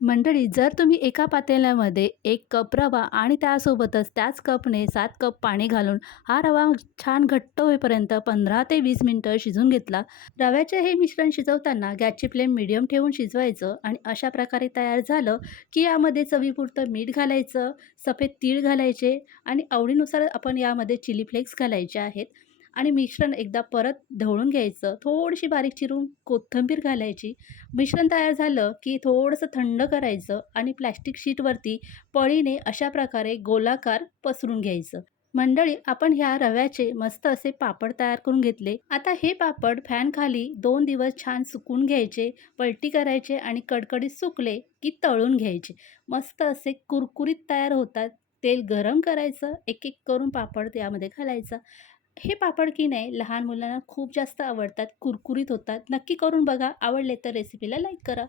मंडळी, जर तुम्ही एका पातेल्यामध्ये 1 कप रवा आणि त्यासोबतच त्याच कपने 7 कप पाणी घालून हा रवा छान घट्ट होईपर्यंत 15 ते 20 मिनिटं शिजवून घेतला. रव्याचे हे मिश्रण शिजवताना गॅसची फ्लेम मीडियम ठेवून शिजवायचं आणि अशा प्रकारे तयार झालं, की यामध्ये चवीपुरतं मीठ घालायचं, सफेद तीळ घालायचे आणि आवडीनुसार आपण यामध्ये चिली फ्लेक्स घालायचे आहेत. आणि मिश्रण एकदा परत ढवळून घ्यायचं. थोडीशी बारीक चिरून कोथिंबीर घालायची. मिश्रण तयार झालं, की थोडंसं थंड करायचं आणि प्लॅस्टिक शीटवरती पळीने अशा प्रकारे गोलाकार पसरून घ्यायचं. मंडळी, आपण ह्या रव्याचे मस्त असे पापड तयार करून घेतले. आता हे पापड फॅनखाली 2 दिवस छान सुकवून घ्यायचे, पलटी करायचे आणि कडकडीत सुकले, की तळून घ्यायचे. मस्त असे कुरकुरीत तयार होतात. तेल गरम करायचं, एक-एक करून पापड त्यामध्ये घालायचा. हे पापड की नाही लहान मुलांना खूप जास्त आवडतात, कुरकुरीत होतात. नक्की करून बघा. आवडले तर रेसिपीला लाईक करा.